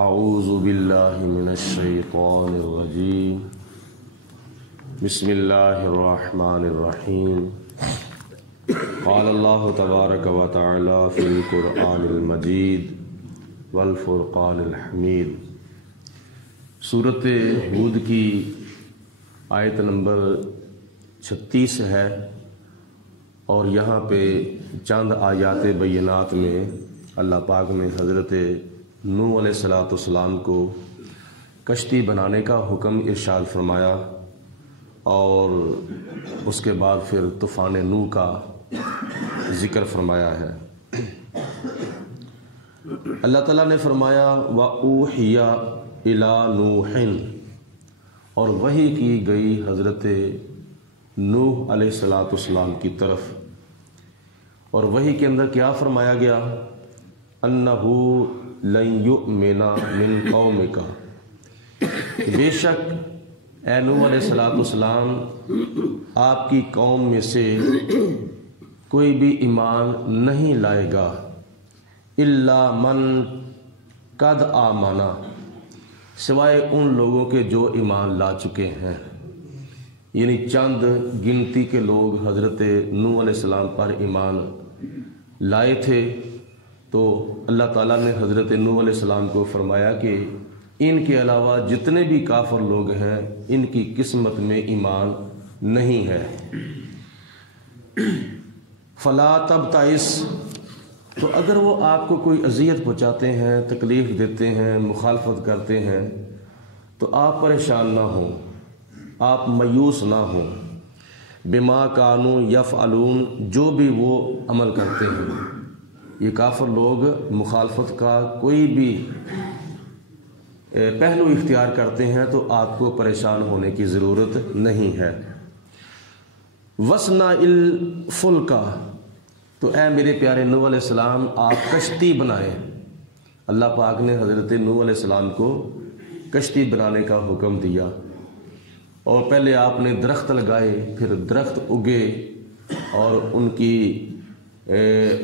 اعوذ باللہ من الشیطان الرجیم بسم اللہ الرحمن الرحیم قال اللہ تبارک و تعالی فی القرآن المجید والفرقان الحمید۔ سورۃ ہود کی آیت نمبر 36 ہے، اور یہاں پہ چند آیات بینات میں اللہ پاک نے حضرت نوح علیہ السلام کو کشتی بنانے کا حکم ارشاد فرمایا، اور اس کے بعد پھر طوفان نوح کا ذکر فرمایا ہے۔ اللہ تعالیٰ نے فرمایا وَأُوحِيَ إِلَىٰ نُوحٍ، اور وحی کی گئی حضرت نوح علیہ السلام کی طرف، اور وحی کے اندر کیا فرمایا گیا؟ أَنَّهُ لَن يُؤْمِنَ مِن قَوْمِكَ، بے شک اے نوح علیہ السلام آپ کی قوم میں سے کوئی بھی ایمان نہیں لائے گا، الا من قد آمنا، سوائے ان لوگوں کے جو ایمان لا چکے ہیں۔ یعنی چند گنتی کے لوگ حضرت نوح علیہ السلام پر ایمان لائے تھے، تو اللہ تعالیٰ نے حضرت نوح علیہ السلام کو فرمایا کہ ان کے علاوہ جتنے بھی کافر لوگ ہیں ان کی قسمت میں ایمان نہیں ہے۔ فلا تبتئس، تو اگر وہ آپ کو کوئی اذیت پہنچاتے ہیں، تکلیف دیتے ہیں، مخالفت کرتے ہیں، تو آپ پریشان نہ ہوں، آپ مایوس نہ ہوں۔ بما کانوا یفعلون، جو بھی وہ عمل کرتے ہیں، یہ کافر لوگ مخالفت کا کوئی بھی پہلو اختیار کرتے ہیں تو آپ کو پریشان ہونے کی ضرورت نہیں ہے۔ وَاصْنَعِ الْفُلْكَ، تو اے میرے پیارے نوح علیہ السلام آپ کشتی بنائیں۔ اللہ پاک نے حضرت نوح علیہ السلام کو کشتی بنانے کا حکم دیا، اور پہلے آپ نے درخت لگائے، پھر درخت اگے، اور ان کی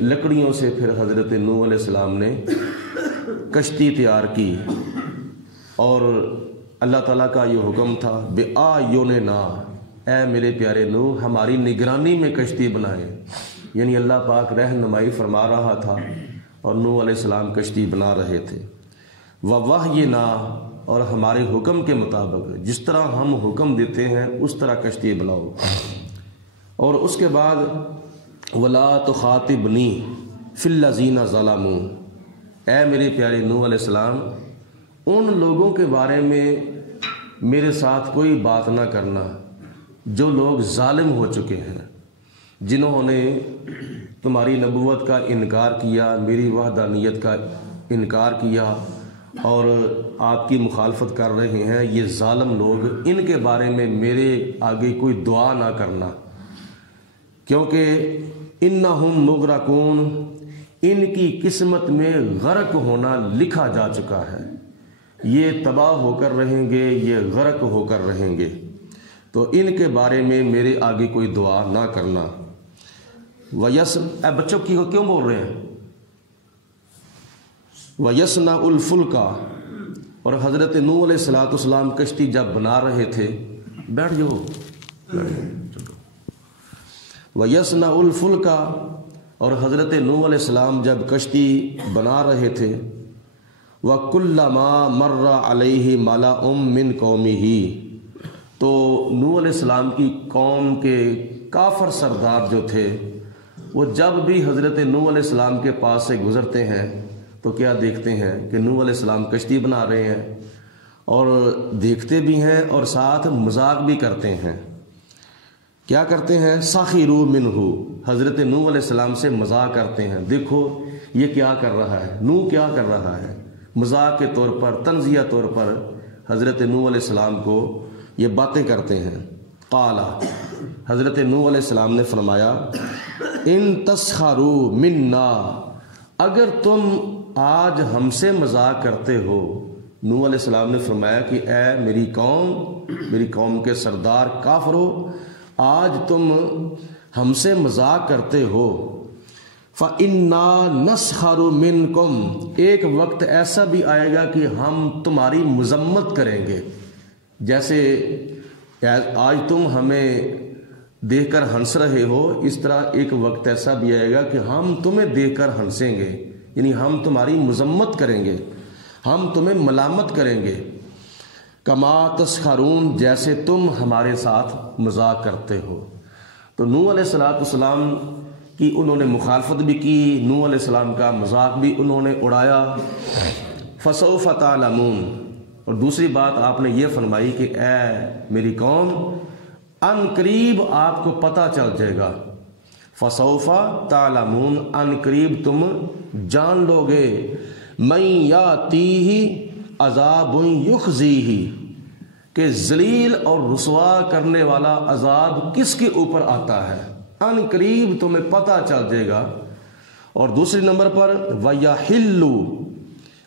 لکڑیوں سے پھر حضرت نوح علیہ السلام نے کشتی تیار کی، اور اللہ تعالیٰ کا یہ حکم تھا بِأَعْيُنِنَا، اے میرے پیارے نوح ہماری نگرانی میں کشتی بنائیں۔ یعنی اللہ پاک رہنمائی فرما رہا تھا اور نوح علیہ السلام کشتی بنا رہے تھے۔ وَوَحْيِنَا، اور ہمارے حکم کے مطابق، جس طرح ہم حکم دیتے ہیں اس طرح کشتی بناؤ۔ اور اس کے بعد وَلَا تُخَاطِبْنِي فِي الَّذِينَ ظَلَمُوا، اے میرے پیارے نوح علیہ السلام ان لوگوں کے بارے میں میرے ساتھ کوئی بات نہ کرنا جو لوگ ظالم ہو چکے ہیں، جنہوں نے تمہاری نبوت کا انکار کیا، میری وحدانیت کا انکار کیا، اور آپ کی مخالفت کر رہے ہیں۔ یہ ظالم لوگ، ان کے بارے میں میرے آگے کوئی دعا نہ کرنا، کیونکہ انہم مغرقون، ان کی قسمت میں غرق ہونا لکھا جا چکا ہے، یہ تباہ ہو کر رہیں گے، یہ غرق ہو کر رہیں گے، تو ان کے بارے میں میرے آگے کوئی دعا نہ کرنا۔ اے بچوں کی کیوں بول رہے ہیں؟ وَيَصْنَعُ الْفُلْكَ، اور حضرت نوح علیہ السلام کشتی جب بنا رہے تھے، بیٹھ جاؤ، وَيَصْنَعُ الْفُلْكَ، اور حضرت نوح علیہ السلام جب کشتی بنا رہے تھے، وَكُلَّمَا مَرَّ عَلَيْهِ مَلَأٌ مِّن قَوْمِهِ، تو نوح علیہ السلام کی قوم کے کافر سردار جو تھے، وہ جب بھی حضرت نوح علیہ السلام کے پاس سے گزرتے ہیں تو کیا دیکھتے ہیں کہ نوح علیہ السلام کشتی بنا رہے ہیں، اور دیکھتے بھی ہیں اور ساتھ مذاق بھی کرتے ہیں۔ کیا کرتے ہیں؟ سخروا منہ، حضرت نوح علیہ السلام سے مذاق کرتے ہیں، دیکھو یہ کیا کر رہا ہے، نوح کیا کر رہا ہے، مذاق کے طور پر، تنزیہ طور پر حضرت نوح علیہ السلام کو یہ باتیں کرتے ہیں۔ قال، حضرت نوح علیہ السلام نے فرمایا ان تسخروا منا، اگر تم آج ہم سے مذاق کرتے ہو۔ نوح علیہ السلام نے فرمایا کہ اے میری قوم کے سردار کافرو، آج تم ہم سے مذاق کرتے ہو، فَإِنَّا نَسْخَرُ مِنْكُمْ، ایک وقت ایسا بھی آئے گا کہ ہم تمہاری مذمت کریں گے. جیسے آج تم ہمیں دیکھ کر ہنس رہے ہو، اس طرح ایک وقت ایسا بھی آئے گا کہ ہم تمہیں دیکھ کر ہنسیں گے، یعنی ہم تمہاری مذمت کریں گے، ہم تمہیں ملامت کریں گے. کما تسخرون، جیسے تم ہمارے ساتھ مذاق کرتے ہو. تو نوح علیہ السلام کی انہوں نے مخالفت بھی کی، نوح علیہ السلام کا مذاق بھی انہوں نے اڑایا. فسوف تعلمون، اور دوسری بات آپ نے یہ فرمائی کہ اے میری قوم، ان قریب آپ کو پتہ چل جائے گا. فسوف تعلمون، ان قریب تم جان لو گے. من یاتیہ عذاب یخزیہ، کہ ذلیل اور رسوا کرنے والا عذاب کس کے اوپر آتا ہے، ان قریب تمہیں پتہ چل جائے گا. اور دوسری نمبر پر وَيَحِلُّ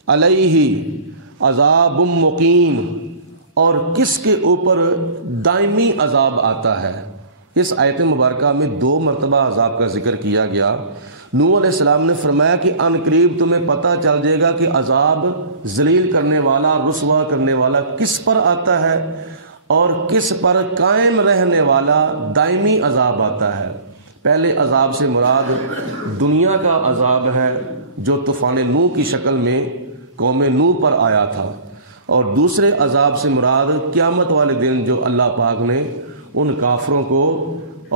عَلَيْهِ عذاب مقیم، اور کس کے اوپر دائمی عذاب آتا ہے. اس آیت مبارکہ میں 2 مرتبہ عذاب کا ذکر کیا گیا. نوح علیہ السلام نے فرمایا کہ ان قریب تمہیں پتہ چل جائے گا کہ عذاب ذلیل کرنے والا، رسوا کرنے والا کس پر آتا ہے، اور کس پر قائم رہنے والا دائمی عذاب آتا ہے. پہلے عذاب سے مراد دنیا کا عذاب ہے جو طوفان نوح کی شکل میں قوم نوح پر آیا تھا، اور دوسرے عذاب سے مراد قیامت والے دن جو اللہ پاک نے ان کافروں کو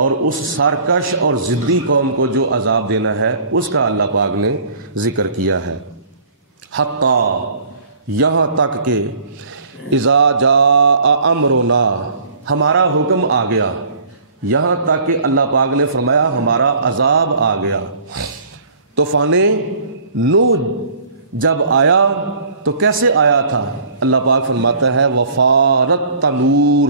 اور اس سرکش اور ضدی قوم کو جو عذاب دینا ہے اس کا اللہ پاک نے ذکر کیا ہے. حتیٰ، یہاں تک کہ اذا جاء امرنا، ہمارا حکم آ گیا. یہاں تک کہ اللہ پاک نے فرمایا ہمارا عذاب آ گیا. طوفان نوح جب آیا تو کیسے آیا تھا؟ اللہ پاک فرماتا ہے وفارت تنور،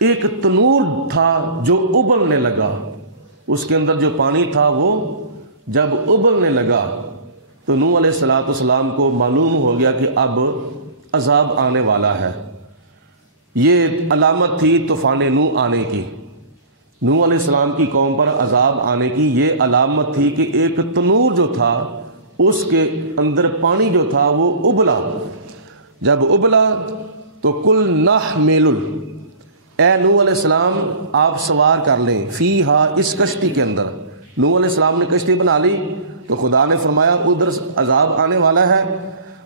ایک تنور تھا جو ابلنے لگا. اس کے اندر جو پانی تھا وہ جب ابلنے لگا تو نوح علیہ السلام کو معلوم ہو گیا کہ اب عذاب آنے والا ہے. یہ علامت تھی طوفان نوح آنے کی، نوح علیہ السلام کی قوم پر عذاب آنے کی یہ علامت تھی کہ ایک تنور جو تھا اس کے اندر پانی جو تھا وہ ابلا. جب ابلا تو کل نحمل، اے نوح علیہ السلام آپ سوار کر لیں، فیہا، اس کشتی کے اندر. نوح علیہ السلام نے کشتی بنا لی تو خدا نے فرمایا ادھر عذاب آنے والا ہے،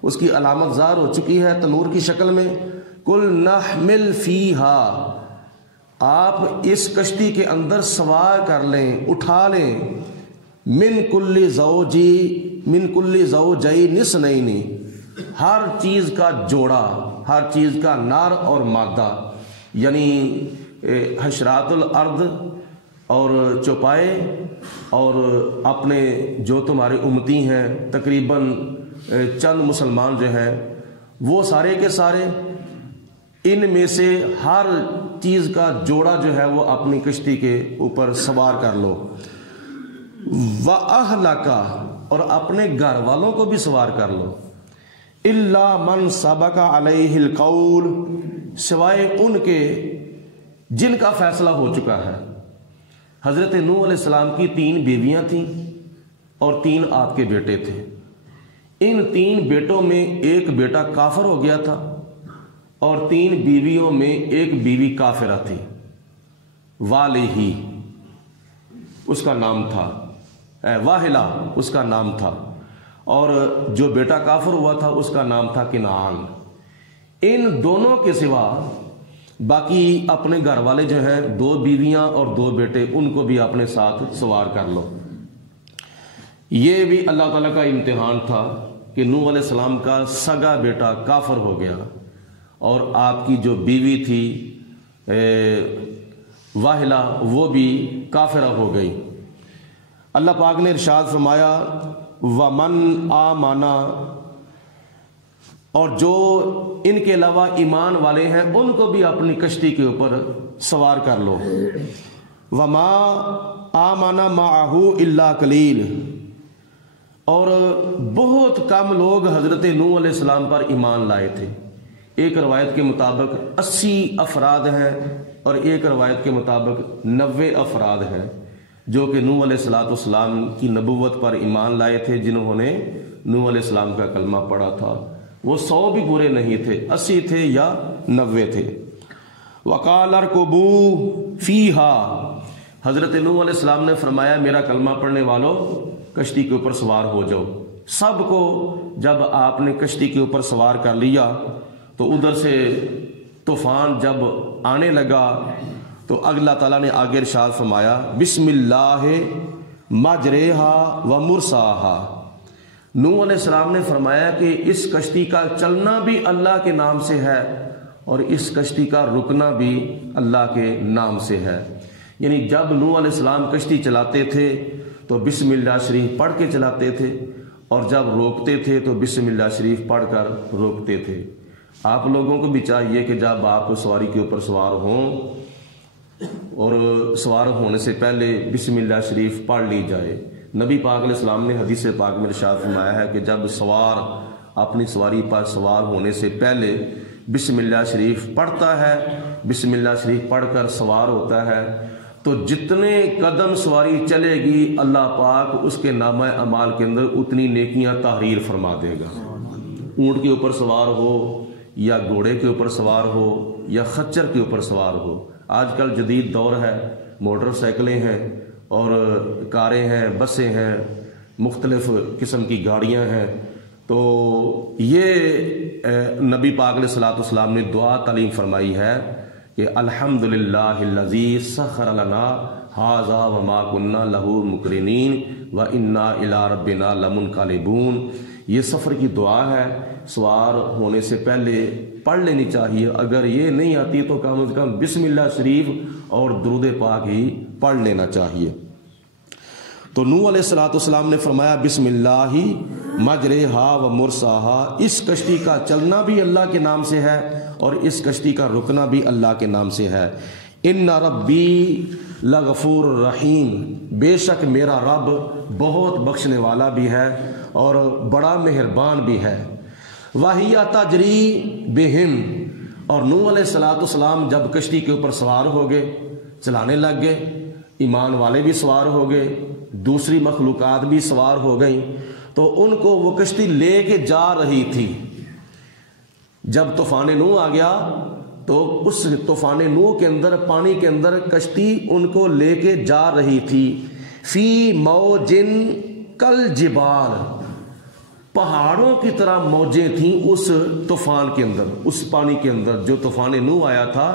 اس کی علامت ظاہر ہو چکی ہے تنور کی شکل میں. کل نحمل فیہا، آپ اس کشتی کے اندر سوار کر لیں، اٹھا لیں. من کل زوجین اثنین، ہر چیز کا جوڑا، ہر چیز کا نر اور مادہ، یعنی حشرات الارض اور چوپائے اور اپنے جو تمہارے امتی ہیں تقریباً چند مسلمان جو ہیں وہ سارے کے سارے، ان میں سے ہر چیز کا جوڑا جو ہے وہ اپنی کشتی کے اوپر سوار کر لو. وَأَهْلَكَ، اور اپنے گھر والوں کو بھی سوار کر لو. إِلَّا مَنْ سَبَقَ عَلَيْهِ الْقَوْلُ، سوائے ان کے جن کا فیصلہ ہو چکا ہے. حضرت نوح علیہ السلام کی 3 بیویاں تھیں اور 3 آپ کے بیٹے تھے. ان 3 بیٹوں میں ایک بیٹا کافر ہو گیا تھا اور 3 بیویوں میں ایک بیوی کافرہ تھی. والہ اس کا نام تھا، واہلہ اس کا نام تھا، اور جو بیٹا کافر ہوا تھا اس کا نام تھا کنعان. ان دونوں کے سوا باقی اپنے گھر والے جو ہیں 2 بیویاں اور 2 بیٹے ان کو بھی اپنے ساتھ سوار کر لو. یہ بھی اللہ تعالیٰ کا امتحان تھا کہ نوح علیہ السلام کا سگا بیٹا کافر ہو گیا اور آپ کی جو بیوی تھی واہلہ وہ بھی کافرہ ہو گئی. اللہ پاک نے ارشاد فرمایا وَمَنْ آمَنَا، اور جو ان کے علاوہ ایمان والے ہیں ان کو بھی اپنی کشتی کے اوپر سوار کر لو. وَمَا آمَنَ مَعَهُ إِلَّا قَلِيلٌ، اور بہت کم لوگ حضرت نوح علیہ السلام پر ایمان لائے تھے. ایک روایت کے مطابق 80 افراد ہیں اور ایک روایت کے مطابق 90 افراد ہیں. جو کہ نوح علیہ السلام کی نبوت پر ایمان لائے تھے، جنہوں نے نوح علیہ السلام کا کلمہ پڑھا تھا، وہ 100 بھی پورے نہیں تھے، 80 تھے یا 90 تھے۔ وَقَالَ ارْكُبُوا فِيهَا، حضرت نوح علیہ السلام نے فرمایا میرا کلمہ پڑھنے والوں کشتی کے اوپر سوار ہو جاؤ۔ سب کو جب آپ نے کشتی کے اوپر سوار کر لیا تو ادھر سے طوفان جب آنے لگا تو اللہ تعالیٰ نے آگے ارشاد فرمایا بسم اللہ مجریہا و مرساہا۔ نوح علیہ السلام نے فرمایا کہ اس کشتی کا چلنا بھی اللہ کے نام سے ہے اور اس کشتی کا رکنا بھی اللہ کے نام سے ہے۔ یعنی جب نوح علیہ السلام کشتی چلاتے تھے تو بسم اللہ شریف پڑھ کے چلاتے تھے، اور جب روکتے تھے تو بسم اللہ شریف پڑھ کر روکتے تھے۔ آپ لوگوں کو بھی چاہیے کہ جب آپ سواری کے اوپر سوار ہوں اور سوار ہونے سے پہلے بسم اللہ شریف پڑھ لی جائے۔ نبی پاک علیہ السلام نے حدیث پاک میں ارشاد فرمایا ہے کہ جب سوار اپنی سواری پر سوار ہونے سے پہلے بسم اللہ شریف پڑھتا ہے، بسم اللہ شریف پڑھ کر سوار ہوتا ہے، تو جتنے قدم سواری چلے گی اللہ پاک اس کے نامہ اعمال کے اندر اتنی نیکیاں تحریر فرما دے گا۔ اونٹ کے اوپر سوار ہو یا گھوڑے کے اوپر سوار ہو یا خچر کے اوپر سوار ہو، آج کل جدید دور ہے، موٹر سائیکلیں ہیں اور کاریں ہیں، بسیں ہیں، مختلف قسم کی گاڑیاں ہیں، تو یہ نبی پاک علیہ السلام نے دعا تعلیم فرمائی ہے کہ الحمدللہ الذی سخر لنا ھذا وما کنا لہ مقرنین وانا الی ربنا لمنقلبون۔ یہ سفر کی دعا ہے، سوار ہونے سے پہلے پڑھ لینی چاہیے، اگر یہ نہیں آتی تو کم از کم بسم اللہ شریف اور درود پاک ہی پڑھ لینا چاہیے۔ تو نوح علیہ السلام نے فرمایا بسم اللہ مجریہا و مرساہا، اس کشتی کا چلنا بھی اللہ کے نام سے ہے اور اس کشتی کا رکنا بھی اللہ کے نام سے ہے۔ ان ربی لغفور رحیم، بے شک میرا رب بہت بخشنے والا بھی ہے اور بڑا مہربان بھی ہے۔ وَهِيَ تَجْرِي بِهِمْ، اور نوح علیہ السلام جب کشتی کے اوپر سوار ہو گئے، چلانے لگ گئے، ایمان والے بھی سوار ہو گئے، دوسری مخلوقات بھی سوار ہو گئیں، تو ان کو وہ کشتی لے کے جا رہی تھی۔ جب طوفان نوح آ گیا تو اس طوفان نوح کے اندر، پانی کے اندر کشتی ان کو لے کے جا رہی تھی۔ فی موجن کل جبال، پہاڑوں کی طرح موجیں تھیں اس طوفان کے اندر، اس پانی کے اندر جو طوفان نوح آیا تھا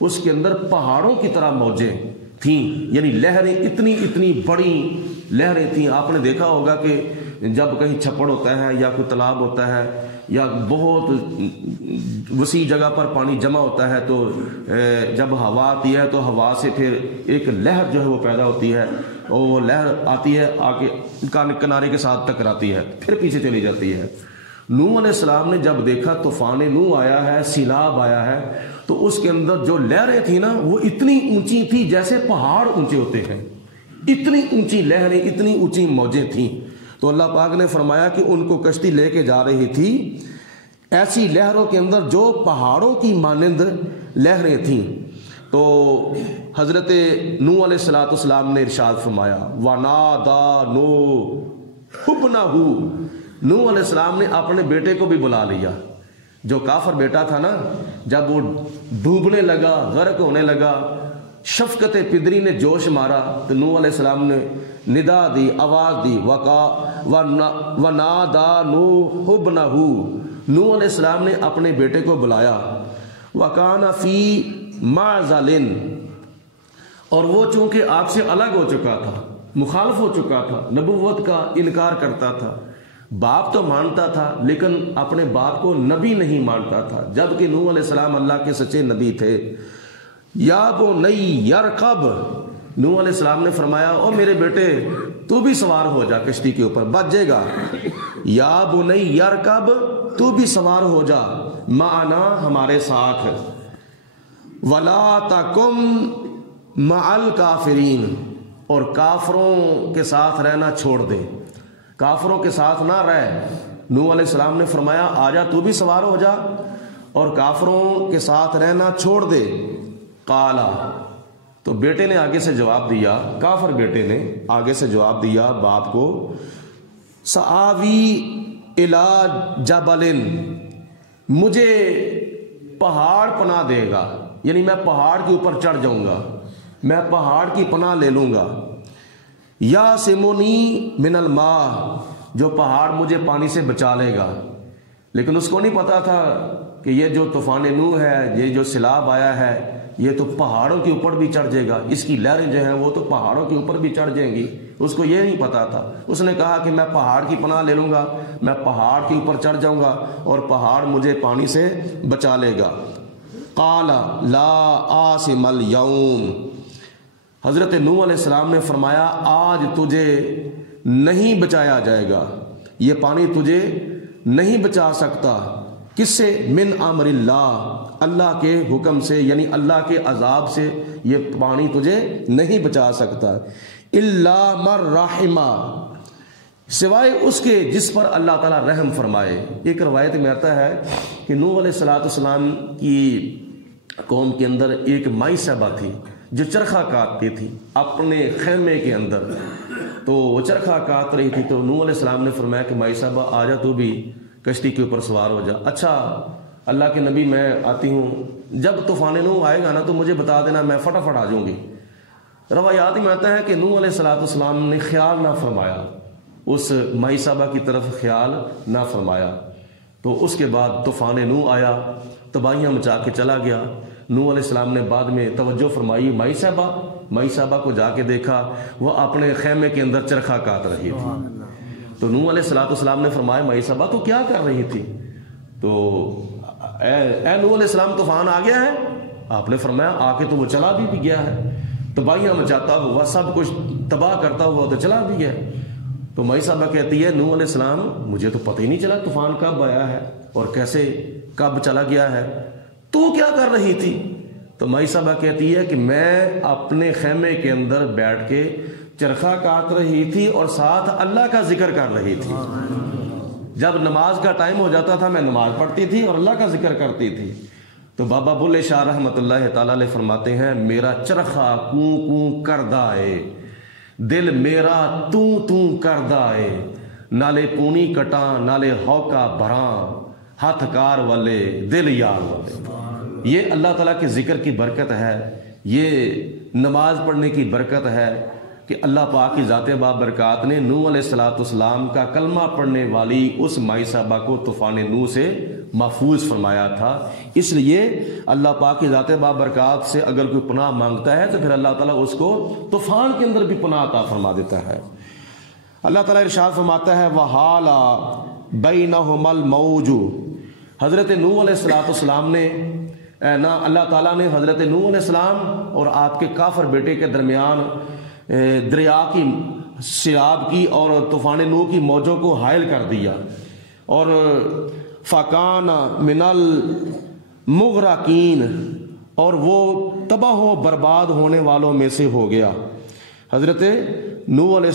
اس کے اندر پہاڑوں کی طرح موجیں تھیں، یعنی لہریں اتنی بڑی لہریں تھیں۔ آپ نے دیکھا ہوگا کہ جب کہیں چھپڑ ہوتا ہے یا کوئی تالاب ہوتا ہے یا بہت وسیع جگہ پر پانی جمع ہوتا ہے تو جب ہوا آتی ہے تو ہوا سے پھر ایک لہر جو ہے وہ پیدا ہوتی ہے، اور وہ لہر آتی ہے آ کے کنارے کے ساتھ ٹکراتی ہے پھر پیچھے چلی جاتی ہے۔ نوح علیہ السلام نے جب دیکھا طوفان نوح آیا ہے، سیلاب آیا ہے، تو اس کے اندر جو لہریں تھیں نا وہ اتنی اونچی تھی جیسے پہاڑ اونچے ہوتے ہیں، اتنی اونچی لہریں، اتنی اونچی موجیں تھیں۔ تو اللہ پاک نے فرمایا کہ ان کو کشتی لے کے جا رہی تھی ایسی لہروں کے اندر جو پہاڑوں کی مانند لہریں تھیں۔ تو حضرت نوح علیہ السلام نے ارشاد فرمایا وَنَادَى نُوحٌ ابْنَهُ، نوح علیہ السلام نے اپنے بیٹے کو بھی بلا لیا، جو کافر بیٹا تھا نا، جب وہ ڈوبنے لگا، غرق ہونے لگا، شفقت پدری نے جوش مارا تو نوح علیہ السلام نے ندا دی، آواز دی، وَنَادَى نُوحٌ ابْنَهُ، نوح علیہ السلام نے اپنے بیٹے کو بلایا، وَكَانَ فِي مَعْزَلٍ، اور وہ چونکہ آپ سے الگ ہو چکا تھا، مخالف ہو چکا تھا، نبوت کا انکار کرتا تھا، باپ تو مانتا تھا لیکن اپنے باپ کو نبی نہیں مانتا تھا، جبکہ نوح علیہ السلام اللہ کے سچے نبی تھے۔ یا بنی ارکب، نوح علیہ السلام نے فرمایا او میرے بیٹے تو بھی سوار ہو جا، کشتی کے اوپر بچ جائے گا۔ یا بنی ارکب، تو بھی سوار ہو جا، معنا ہمارے ساتھ، ولا تکن مع الکافرین، اور کافروں کے ساتھ رہنا چھوڑ دے، کافروں کے ساتھ نہ رہ۔ نوح علیہ السلام نے فرمایا آجا تو بھی سوار ہو جا اور کافروں کے ساتھ رہنا چھوڑ دے۔ قالا، تو بیٹے نے آگے سے جواب دیا، کافر بیٹے نے آگے سے جواب دیا باپ کو، سآوی الی جبل، مجھے پہاڑ پناہ دے گا، یعنی میں پہاڑ کے اوپر چڑھ جاؤں گا، میں پہاڑ کی پناہ لے لوں گا، یاسمنی من الماء، جو پہاڑ مجھے پانی سے بچا لے گا۔ لیکن اس کو نہیں پتا تھا کہ یہ جو طوفان نوح ہے، یہ جو سیلاب آیا ہے، یہ تو پہاڑوں کے اوپر بھی چڑھ جائے گا، اس کی لہریں جو ہیں وہ تو پہاڑوں کے اوپر بھی چڑھ جائیں گی، اس کو یہ نہیں پتا تھا۔ اس نے کہا کہ میں پہاڑ کی پناہ لے لوں گا، میں پہاڑ کے اوپر چڑھ جاؤں گا اور پہاڑ مجھے پانی سے بچا لے گا۔ قال لا عاصم اليوم، حضرت نوح علیہ السلام نے فرمایا آج تجھے نہیں بچایا جائے گا، یہ پانی تجھے نہیں بچا سکتا۔ کس سے؟ من امر اللہ، اللہ کے حکم سے، یعنی اللہ کے عذاب سے یہ پانی تجھے نہیں بچا سکتا۔ الا من رحمہ، سوائے اس کے جس پر اللہ تعالیٰ رحم فرمائے۔ ایک روایت میں آتا ہے کہ نوح علیہ السلام کی قوم کے اندر ایک مائی صاحبہ تھی جو چرخہ کاٹتی تھی اپنے خیمے کے اندر، تو وہ چرخہ کاٹ رہی تھی، تو نوح علیہ السلام نے فرمایا کہ مائی صاحبہ آ جا، تو بھی کشتی کے اوپر سوار ہو جا۔ اچھا اللہ کے نبی میں آتی ہوں، جب طوفان نوح آئے گا نا تو مجھے بتا دینا، میں فٹافٹ آ جاؤں گی۔ روایات میں آتا ہے کہ نوح علیہ السلام نے خیال نہ فرمایا، اس مائی صاحبہ کی طرف خیال نہ فرمایا، تو اس کے بعد طوفان نوح آیا، تباہیاں مچا کے چلا گیا۔ نوح علیہ السلام نے بعد میں توجہ فرمائی مائی صاحبہ کو جا کے دیکھا، وہ اپنے خیمے کے اندر چرخہ کاٹ رہی تھی۔ تو نوح علیہ السلام نے فرمایا مائی صاحبہ تو کیا کر رہی تھی؟ تو اے نوح علیہ السلام طوفان آ گیا ہے؟ آپ نے فرمایا آ کے تو وہ چلا بھی گیا ہے، تباہیاں مچاتا ہوا، سب کچھ تباہ کرتا ہوا تو چلا بھی گیا۔ تو مائی صاحبہ کہتی ہے نوح علیہ السلام مجھے تو پتہ ہی نہیں چلا طوفان کب آیا ہے اور کیسے کب چلا گیا ہے، تو کیا کر رہی تھی؟ تو مائی صاحبہ کہتی ہے کہ میں اپنے خیمے کے اندر بیٹھ کے چرخہ کاٹ رہی تھی اور ساتھ اللہ کا ذکر کر رہی تھی۔ جب نماز کا ٹائم ہو جاتا تھا میں نماز پڑھتی تھی اور اللہ کا ذکر کرتی تھی۔ تو بابا بلے شاہ رحمۃ اللہ تعالی علیہ فرماتے ہیں میرا چرخہ کوں کوں کردہ ہے، دل میرا تو کردہ ہے، نالے پونی کٹاں نالے ہوکا بھراں، ہاتھ کار والے دل یار والے۔ یہ اللہ تعالیٰ کے ذکر کی برکت ہے، یہ نماز پڑھنے کی برکت ہے کہ اللہ پاک کی ذات بابرکات نے نوح علیہ السلام کا کلمہ پڑھنے والی اس مائی صاحبہ کو طوفان نوح سے محفوظ فرمایا تھا۔ اس لیے اللہ پاک کی ذات بابرکات سے اگر کوئی پناہ مانگتا ہے تو پھر اللہ تعالیٰ اس کو طوفان کے اندر بھی پناہ عطا فرما دیتا ہے۔ اللہ تعالیٰ ارشاد فرماتا ہے وَحَالَ بَيْنَهُمَا الْمَوْجُ، حضرت نوح علیہ السلام نے اللہ تعالیٰ نے حضرت نوح علیہ السلام اور آپ کے کافر بیٹے کے درمیان دریا کی سیلاب کی اور طوفان نوح کی موجوں کو حائل کر دیا، اور فَكَانَ مِنَ الْمُغْرَقِينَ، اور وہ تباہ و برباد ہونے والوں میں سے ہو گیا۔ حضرت نوح علیہ